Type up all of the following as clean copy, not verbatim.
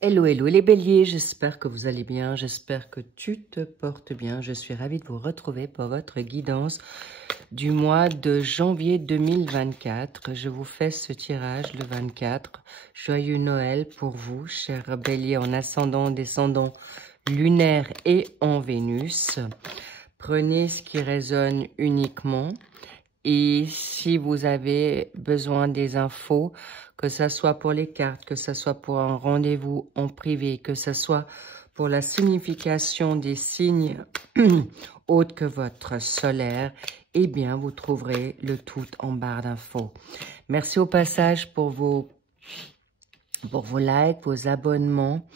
Hello, hello les béliers, j'espère que vous allez bien, j'espère que tu te portes bien. Je suis ravie de vous retrouver pour votre guidance du mois de janvier 2024. Je vous fais ce tirage le 24. Joyeux Noël pour vous, chers béliers en ascendant, descendant, lunaire et en Vénus. Prenez ce qui résonne uniquement. Et si vous avez besoin des infos, que ce soit pour les cartes, que ce soit pour un rendez-vous en privé, que ce soit pour la signification des signes autres que votre solaire, eh bien, vous trouverez le tout en barre d'infos. Merci au passage pour vos likes, vos abonnements,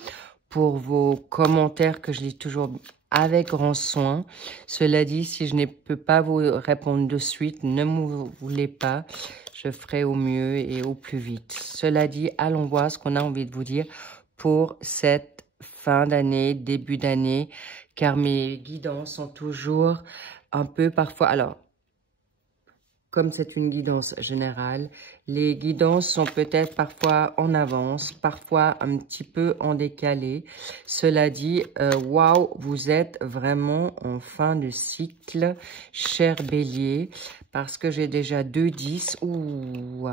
pour vos commentaires que je lis toujours avec grand soin. Cela dit, si je ne peux pas vous répondre de suite, ne me voulez pas. Je ferai au mieux et au plus vite. Cela dit, allons voir ce qu'on a envie de vous dire pour cette fin d'année, début d'année, car mes guidances sont toujours un peu parfois... Alors, comme c'est une guidance générale, les guidances sont peut-être parfois en avance, parfois un petit peu en décalé. Cela dit, waouh, vous êtes vraiment en fin de cycle, cher bélier, parce que j'ai déjà 2 10. Ouh,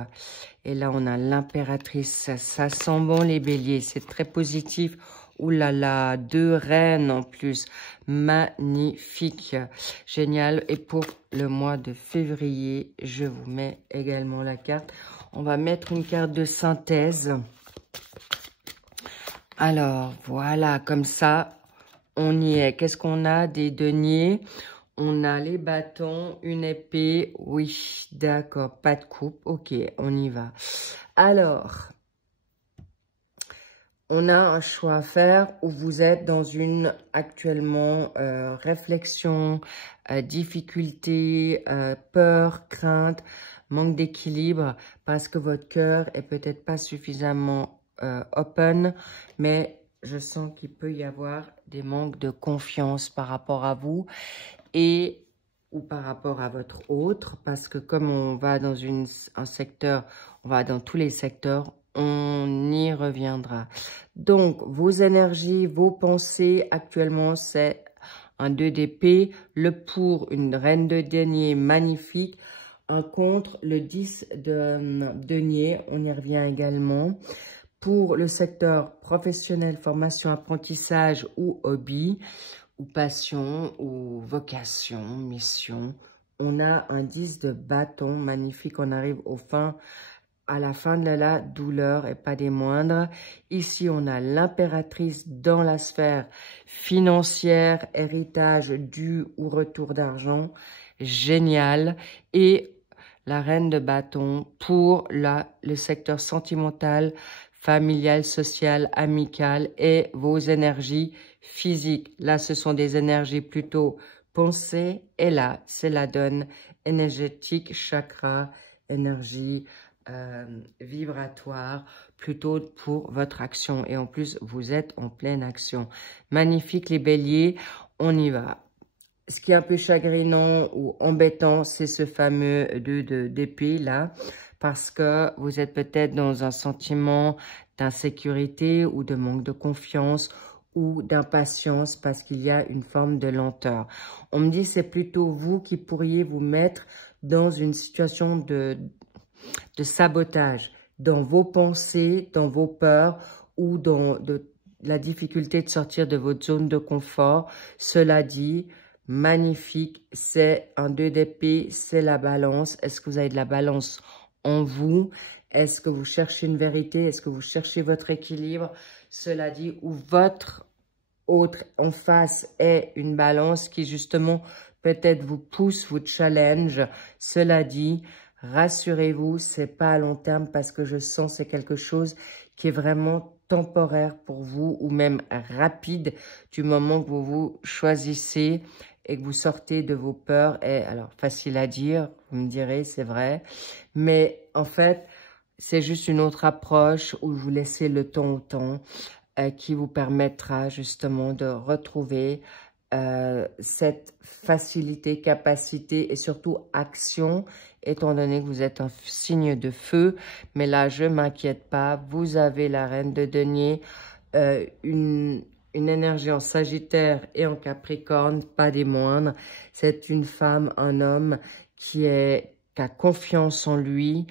et là, on a l'impératrice. Ça sent bon, les béliers, c'est très positif. Ouh là là, 2 reines en plus. Magnifique. Génial. Et pour le mois de février, je vous mets également la carte. On va mettre une carte de synthèse. Alors, voilà, comme ça, on y est. Qu'est-ce qu'on a? Des deniers. On a les bâtons, une épée. Oui, d'accord, pas de coupe. Ok, on y va. Alors... on a un choix à faire où vous êtes dans une actuellement réflexion, difficulté, peur, crainte, manque d'équilibre parce que votre cœur est peut-être pas suffisamment open, mais je sens qu'il peut y avoir des manques de confiance par rapport à vous et ou par rapport à votre autre, parce que comme on va dans un secteur, on va dans tous les secteurs, on y reviendra. Donc, vos énergies, vos pensées, actuellement, c'est un 2 d'épée, le pour, une reine de denier magnifique, un contre, le 10 de denier, on y revient également. Pour le secteur professionnel, formation, apprentissage ou hobby, ou passion, ou vocation, mission, on a un 10 de bâton magnifique, on arrive à la fin de la douleur et pas des moindres. Ici, on a l'impératrice dans la sphère financière, héritage, dû ou retour d'argent. Génial. Et la reine de bâton pour le secteur sentimental, familial, social, amical et vos énergies physiques. Là, ce sont des énergies plutôt pensées. Et là, c'est la donne énergétique, chakra, énergie vibratoire plutôt pour votre action. Et en plus, vous êtes en pleine action. Magnifique les béliers, on y va. Ce qui est un peu chagrinant ou embêtant, c'est ce fameux 2 d'épée là, parce que vous êtes peut-être dans un sentiment d'insécurité ou de manque de confiance ou d'impatience parce qu'il y a une forme de lenteur. On me dit c'est plutôt vous qui pourriez vous mettre dans une situation de sabotage dans vos pensées, dans vos peurs ou dans la difficulté de sortir de votre zone de confort. Cela dit, magnifique, c'est un 2 d'épée, c'est la balance. Est-ce que vous avez de la balance en vous? Est-ce que vous cherchez une vérité? Est-ce que vous cherchez votre équilibre? Cela dit, ou votre autre en face est une balance qui justement peut-être vous pousse, vous challenge. Cela dit, rassurez-vous, c'est pas à long terme parce que je sens c'est quelque chose qui est vraiment temporaire pour vous ou même rapide du moment que vous vous choisissez et que vous sortez de vos peurs. Et alors, facile à dire, vous me direz, c'est vrai. Mais en fait, c'est juste une autre approche où vous laissez le temps au temps qui vous permettra justement de retrouver cette facilité, capacité et surtout action, étant donné que vous êtes un signe de feu. Mais là, je ne m'inquiète pas, vous avez la reine de denier, une énergie en Sagittaire et en Capricorne, pas des moindres. C'est une femme, un homme qui a confiance en lui.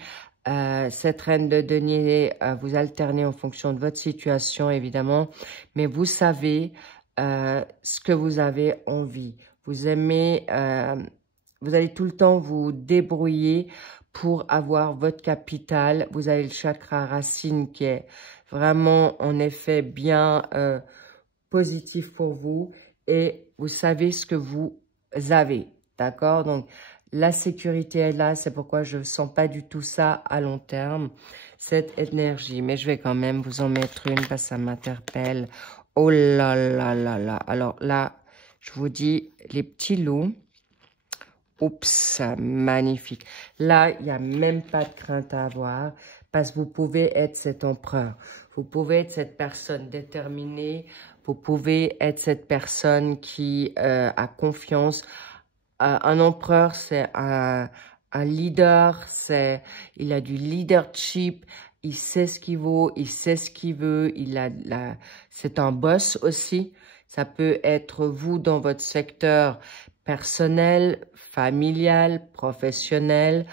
Cette reine de denier, vous alternez en fonction de votre situation, évidemment. Mais vous savez ce que vous avez envie. Vous aimez, vous allez tout le temps vous débrouiller pour avoir votre capital. Vous avez le chakra racine qui est vraiment, en effet, bien positif pour vous. Et vous savez ce que vous avez, d'accord? Donc, la sécurité est là. C'est pourquoi je ne sens pas du tout ça à long terme, cette énergie. Mais je vais quand même vous en mettre une parce que ça m'interpelle. Oh là là là là. Alors là, je vous dis, les petits loups. Oups, magnifique. Là, il n'y a même pas de crainte à avoir parce que vous pouvez être cet empereur. Vous pouvez être cette personne déterminée. Vous pouvez être cette personne qui a confiance. Un empereur, c'est un leader. Il a du leadership. Il sait ce qu'il vaut. Il sait ce qu'il veut. C'est un boss aussi. Ça peut être vous dans votre secteur personnel, familial, professionnel.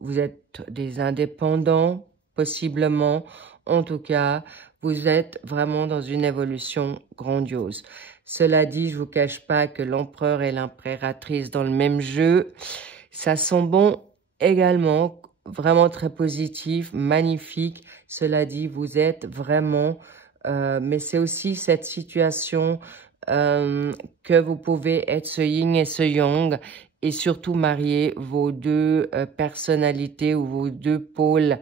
Vous êtes des indépendants, possiblement. En tout cas, vous êtes vraiment dans une évolution grandiose. Cela dit, je ne vous cache pas que l'empereur et l'impératrice dans le même jeu, ça sent bon également, vraiment très positif, magnifique. Cela dit, vous êtes vraiment... mais c'est aussi cette situation que vous pouvez être ce yin et ce yang et surtout marier vos deux personnalités ou vos deux pôles,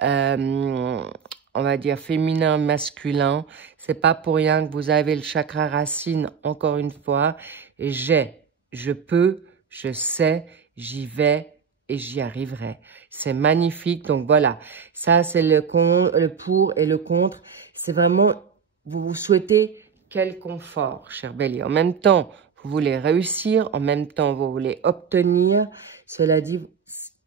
on va dire féminin, masculin. C'est pas pour rien que vous avez le chakra racine, encore une fois. Je peux, je sais, j'y vais et j'y arriverai. C'est magnifique. Donc voilà, ça c'est le pour et le contre. C'est vraiment, vous vous souhaitez quel confort, cher Bélier. En même temps, vous voulez réussir, en même temps, vous voulez obtenir. Cela dit,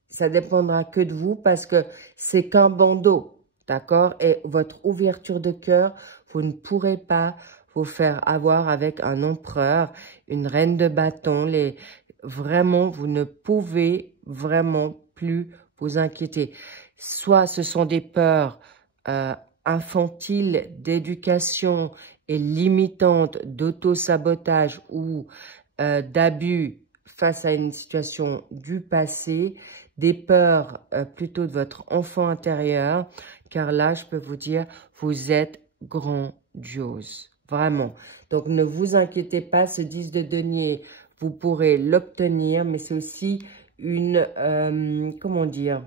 ça dépendra que de vous parce que c'est qu'un bandeau, d'accord? Et votre ouverture de cœur, vous ne pourrez pas vous faire avoir avec un empereur, une reine de bâton. Vraiment, vous ne pouvez vraiment plus vous inquiéter. Soit ce sont des peurs infantiles d'éducation et limitantes d'auto-sabotage ou d'abus face à une situation du passé, des peurs plutôt de votre enfant intérieur, car là, je peux vous dire, vous êtes grandiose, vraiment. Donc, ne vous inquiétez pas, ce 10 de denier, vous pourrez l'obtenir, mais c'est aussi une, comment dire,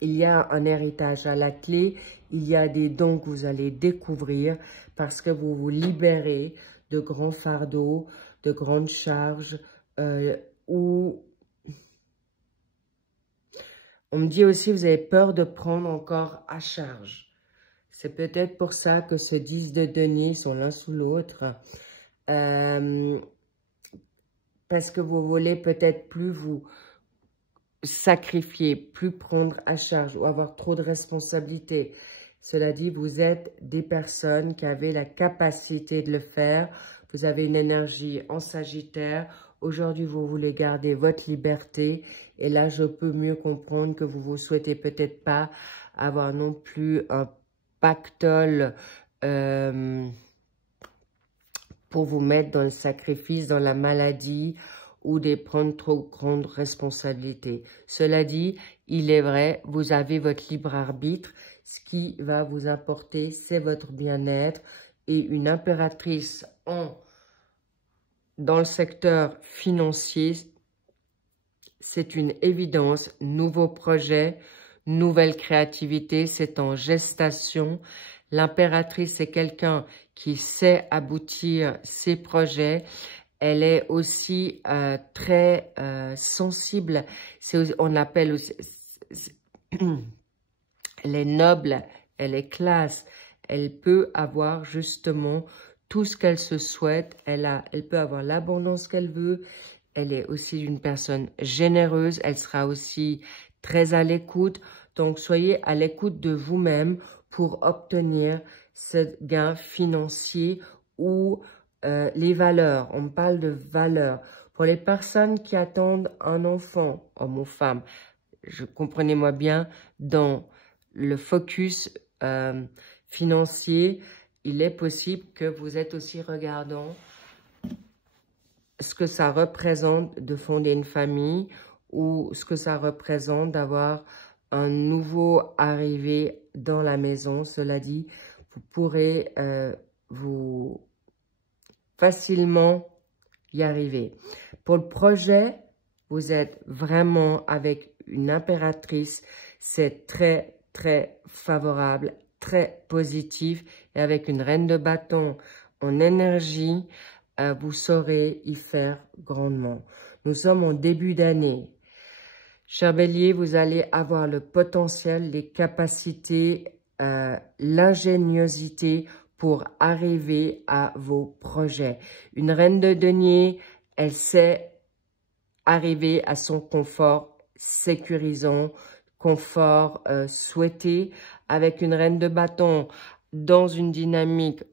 il y a un héritage à la clé, il y a des dons que vous allez découvrir parce que vous vous libérez de grands fardeaux, de grandes charges, ou on me dit aussi vous avez peur de prendre encore à charge. C'est peut-être pour ça que ce 10 de denier sont l'un sous l'autre. Parce que vous voulez peut-être plus vous sacrifier, plus prendre à charge ou avoir trop de responsabilités. Cela dit, vous êtes des personnes qui avez la capacité de le faire. Vous avez une énergie en Sagittaire. Aujourd'hui, vous voulez garder votre liberté. Et là, je peux mieux comprendre que vous ne souhaitez peut-être pas avoir non plus un pactole pour vous mettre dans le sacrifice, dans la maladie ou de prendre trop grandes responsabilités. Cela dit, il est vrai, vous avez votre libre arbitre. Ce qui va vous apporter, c'est votre bien-être. Et une impératrice dans le secteur financier, c'est une évidence. Nouveau projet, nouvelle créativité, c'est en gestation. L'impératrice, c'est quelqu'un qui sait aboutir ses projets. Elle est aussi très sensible. On appelle aussi... Elle est noble, elle est classe. Elle peut avoir justement tout ce qu'elle se souhaite. Elle peut avoir l'abondance qu'elle veut. Elle est aussi une personne généreuse. Elle sera aussi très à l'écoute. Donc, soyez à l'écoute de vous-même pour obtenir ce gain financier ou les valeurs. On parle de valeurs. Pour les personnes qui attendent un enfant, homme ou femme, comprenez-moi bien, dans le focus financier, il est possible que vous êtes aussi regardant ce que ça représente de fonder une famille ou ce que ça représente d'avoir un nouveau arrivé dans la maison. Cela dit, vous pourrez vous facilement y arriver. Pour le projet, vous êtes vraiment avec une impératrice. C'est très, très favorable, très positif. Et avec une reine de bâton en énergie, vous saurez y faire grandement. Nous sommes en début d'année. Cher Bélier, vous allez avoir le potentiel, les capacités, l'ingéniosité pour arriver à vos projets. Une reine de denier, elle sait arriver à son confort sécurisant, confort souhaité. Avec une reine de bâton, dans une dynamique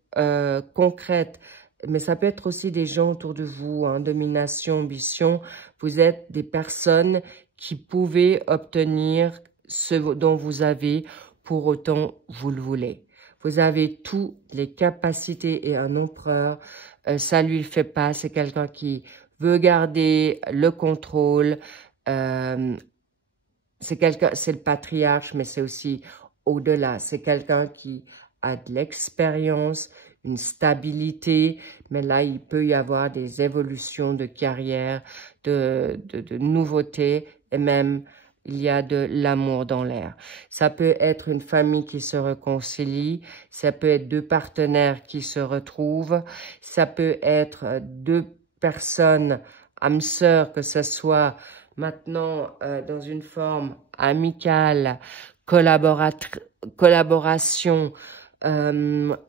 concrète, mais ça peut être aussi des gens autour de vous, hein, domination, ambition. Vous êtes des personnes qui pouvez obtenir ce dont vous avez, pour autant vous le voulez. Vous avez toutes les capacités et un empereur, ça lui le fait pas. C'est quelqu'un qui veut garder le contrôle. C'est le patriarche, mais c'est aussi au-delà. C'est quelqu'un qui a de l'expérience, une stabilité, mais là, il peut y avoir des évolutions de carrière, de nouveautés, et même, il y a de l'amour dans l'air. Ça peut être une famille qui se réconcilie, ça peut être deux partenaires qui se retrouvent, ça peut être deux personnes, âmes sœurs, que ce soit maintenant dans une forme amicale, collaboration,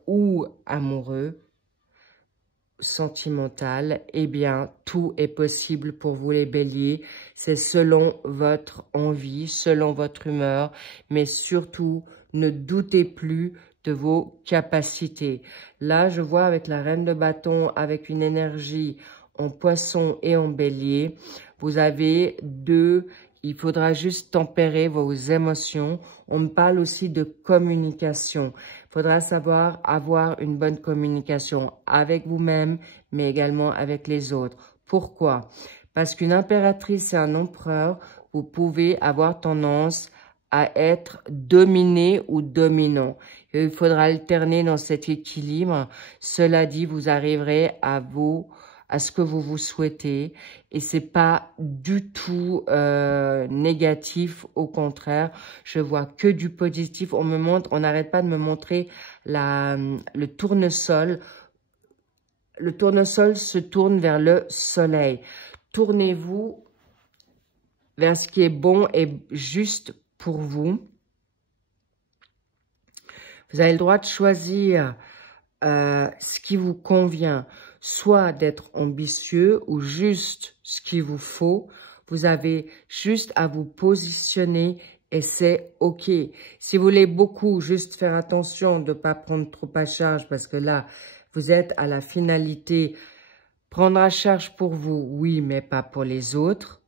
ou amoureux, sentimental, eh bien, tout est possible pour vous les béliers. C'est selon votre envie, selon votre humeur, mais surtout, ne doutez plus de vos capacités. Là, je vois avec la reine de bâton, avec une énergie en poisson et en bélier, vous avez deux. Il faudra juste tempérer vos émotions. On me parle aussi de communication. Il faudra savoir avoir une bonne communication avec vous-même, mais également avec les autres. Pourquoi? Parce qu'une impératrice et un empereur, vous pouvez avoir tendance à être dominé ou dominant. Et il faudra alterner dans cet équilibre. Cela dit, vous arriverez à ce que vous souhaitez, et c'est pas du tout négatif, au contraire, je vois que du positif. On n'arrête pas de me montrer le tournesol. Le tournesol se tourne vers le soleil. Tournez-vous vers ce qui est bon et juste pour vous. Vous avez le droit de choisir ce qui vous convient, soit d'être ambitieux ou juste ce qu'il vous faut. Vous avez juste à vous positionner et c'est OK. Si vous voulez beaucoup, juste faire attention de ne pas prendre trop à charge, parce que là, vous êtes à la finalité. Prendre à charge pour vous, oui, mais pas pour les autres.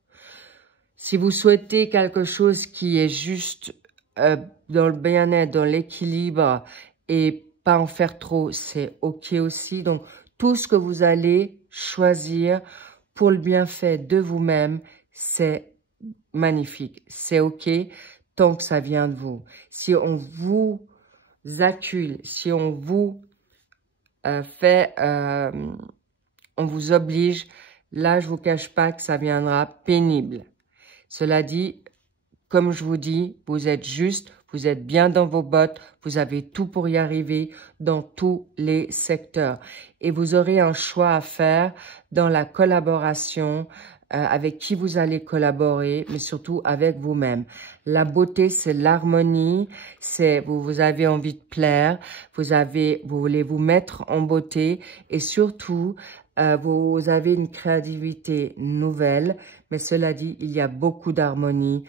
Si vous souhaitez quelque chose qui est juste dans le bien-être, dans l'équilibre et pas en faire trop, c'est OK aussi. Donc, tout ce que vous allez choisir pour le bienfait de vous-même, c'est magnifique. C'est OK tant que ça vient de vous. Si on vous accule, si on vous on vous oblige, là, je vous cache pas que ça viendra pénible. Cela dit, comme je vous dis, vous êtes juste, vous êtes bien dans vos bottes, vous avez tout pour y arriver dans tous les secteurs. Et vous aurez un choix à faire dans la collaboration, avec qui vous allez collaborer, mais surtout avec vous-même. La beauté, c'est l'harmonie, c'est vous avez envie de plaire, vous voulez vous mettre en beauté et surtout, vous avez une créativité nouvelle, mais cela dit, il y a beaucoup d'harmonie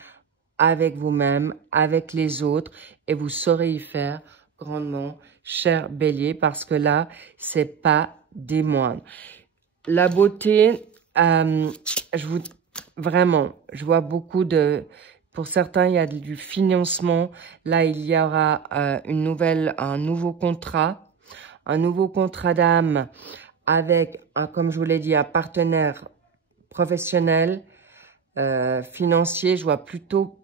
avec vous-même, avec les autres, et vous saurez y faire grandement. cher Bélier, parce que là, c'est pas des moindres. La beauté, vraiment, je vois beaucoup de... Pour certains, il y a du financement. Là, il y aura un nouveau contrat d'âme avec, comme je vous l'ai dit, un partenaire professionnel, financier. Je vois plutôt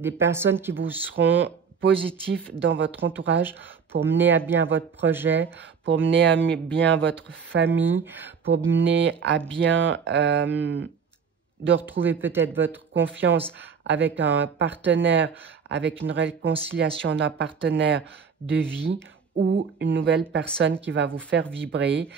des personnes qui vous seront positifs dans votre entourage pour mener à bien votre projet, pour mener à bien votre famille, pour mener à bien de retrouver peut-être votre confiance avec un partenaire, avec une réconciliation d'un partenaire de vie ou une nouvelle personne qui va vous faire vibrer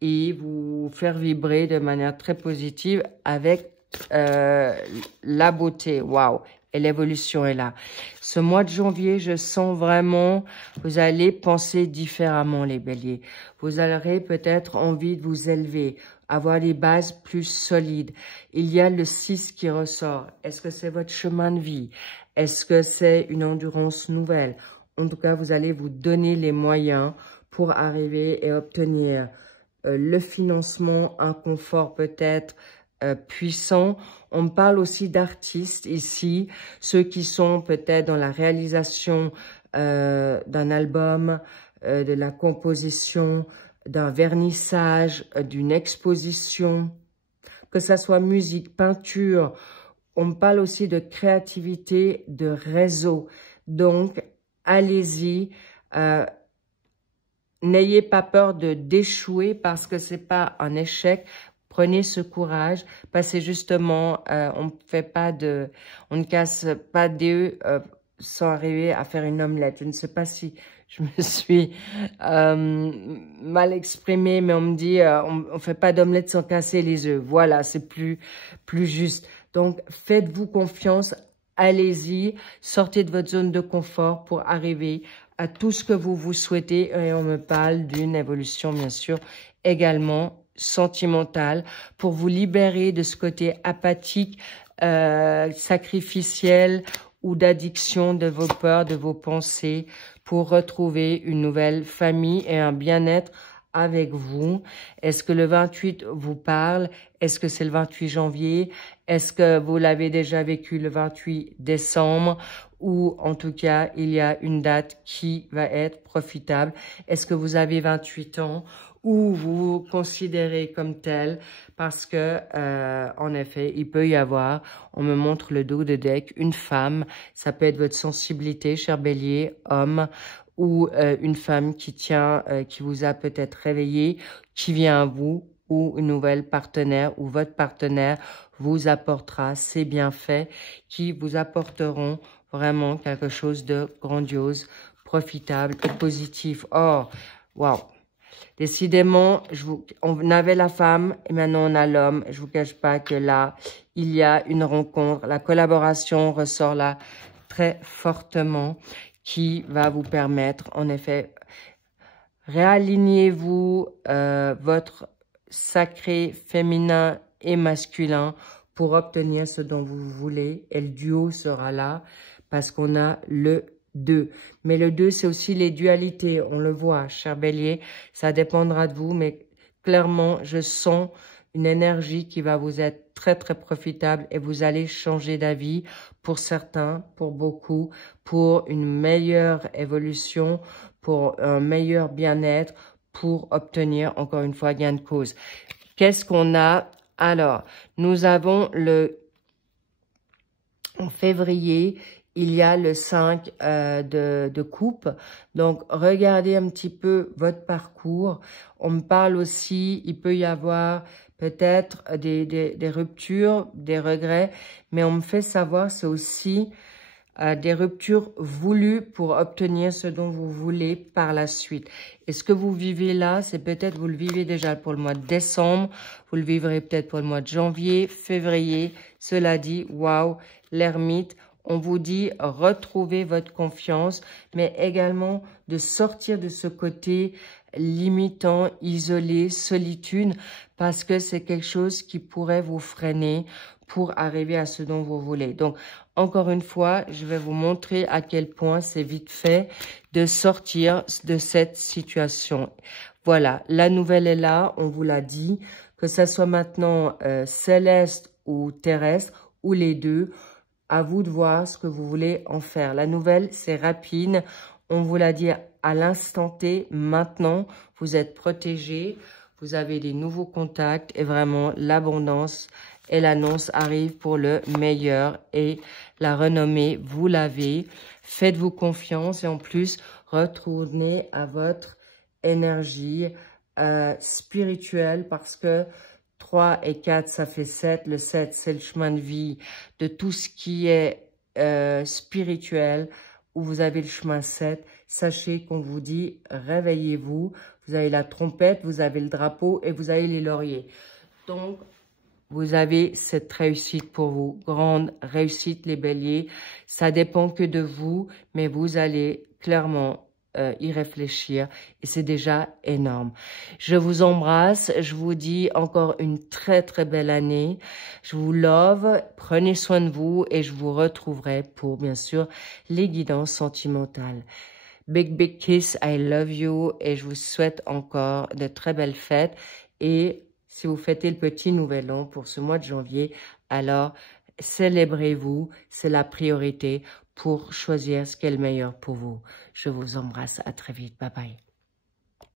et vous faire vibrer de manière très positive avec la beauté. Waouh! Et l'évolution est là. Ce mois de janvier, je sens vraiment, vous allez penser différemment, les béliers. Vous aurez peut-être envie de vous élever, avoir des bases plus solides. Il y a le 6 qui ressort. Est-ce que c'est votre chemin de vie? Est-ce que c'est une endurance nouvelle? En tout cas, vous allez vous donner les moyens pour arriver et obtenir le financement, un confort peut-être puissant. On parle aussi d'artistes ici, ceux qui sont peut-être dans la réalisation d'un album, de la composition, d'un vernissage, d'une exposition, que ça soit musique, peinture. On parle aussi de créativité, de réseau. Donc, allez-y. N'ayez pas peur d'échouer parce que c'est pas un échec. Prenez ce courage, parce que justement, on ne casse pas d'œufs sans arriver à faire une omelette. Je ne sais pas si je me suis mal exprimée, mais on me dit, on fait pas d'omelette sans casser les œufs. Voilà, c'est plus juste. Donc, faites-vous confiance, allez-y, sortez de votre zone de confort pour arriver à tout ce que vous souhaitez. Et on me parle d'une évolution, bien sûr, également sentimentale, pour vous libérer de ce côté apathique, sacrificiel ou d'addiction de vos peurs, de vos pensées, pour retrouver une nouvelle famille et un bien-être avec vous. Est-ce que le 28 vous parle? Est-ce que c'est le 28 janvier? Est-ce que vous l'avez déjà vécu le 28 décembre? Ou en tout cas, il y a une date qui va être profitable. Est-ce que vous avez 28 ans? Ou vous vous considérez comme tel, parce que, en effet, il peut y avoir, on me montre le dos de deck, une femme, ça peut être votre sensibilité, cher bélier, homme, ou une femme qui qui vous a peut-être réveillé, qui vient à vous, ou une nouvelle partenaire, ou votre partenaire vous apportera ces bienfaits qui vous apporteront vraiment quelque chose de grandiose, profitable et positif. Oh, waouh! Décidément, on avait la femme et maintenant on a l'homme. Je vous cache pas que là, il y a une rencontre. La collaboration ressort là très fortement qui va vous permettre, en effet, réalignez-vous votre sacré féminin et masculin pour obtenir ce dont vous voulez. Et le duo sera là parce qu'on a le 2. Mais le 2, c'est aussi les dualités. On le voit, cher bélier. Ça dépendra de vous, mais clairement, je sens une énergie qui va vous être très, très profitable et vous allez changer d'avis pour certains, pour beaucoup, pour une meilleure évolution, pour un meilleur bien-être, pour obtenir, encore une fois, gain de cause. Qu'est-ce qu'on a? Alors, nous avons en février, il y a le 5 de coupe. Donc, regardez un petit peu votre parcours. On me parle aussi, il peut y avoir peut-être des ruptures, des regrets, mais on me fait savoir, c'est aussi des ruptures voulues pour obtenir ce dont vous voulez par la suite. Et ce que vous vivez là, c'est peut-être, vous le vivez déjà pour le mois de décembre, vous le vivrez peut-être pour le mois de janvier, février. Cela dit, waouh, l'ermite, on vous dit retrouvez votre confiance, mais également de sortir de ce côté limitant, isolé, solitude, parce que c'est quelque chose qui pourrait vous freiner pour arriver à ce dont vous voulez. Donc, Encore une fois, je vais vous montrer à quel point c'est vite fait de sortir de cette situation. Voilà, la nouvelle est là, on vous l'a dit, que ça soit maintenant céleste ou terrestre, ou les deux, à vous de voir ce que vous voulez en faire. La nouvelle, c'est rapide, on vous l'a dit à l'instant T, maintenant, vous êtes protégés, vous avez des nouveaux contacts et vraiment l'abondance et l'annonce arrive pour le meilleur et la renommée, vous l'avez. Faites-vous confiance et en plus, retournez à votre énergie spirituelle parce que 3 et 4, ça fait 7. Le 7, c'est le chemin de vie de tout ce qui est spirituel où vous avez le chemin 7. Sachez qu'on vous dit, réveillez-vous. Vous avez la trompette, vous avez le drapeau et vous avez les lauriers. Donc, vous avez cette réussite pour vous. Grande réussite, les béliers. Ça dépend que de vous, mais vous allez clairement y réfléchir et c'est déjà énorme. Je vous embrasse. Je vous dis encore une très, très belle année. Je vous love. Prenez soin de vous et je vous retrouverai pour, bien sûr, les guidances sentimentales. Big, big kiss. I love you et je vous souhaite encore de très belles fêtes et si vous fêtez le petit nouvel an pour ce mois de janvier, alors célébrez-vous, c'est la priorité pour choisir ce qui est le meilleur pour vous. Je vous embrasse, à très vite, bye bye.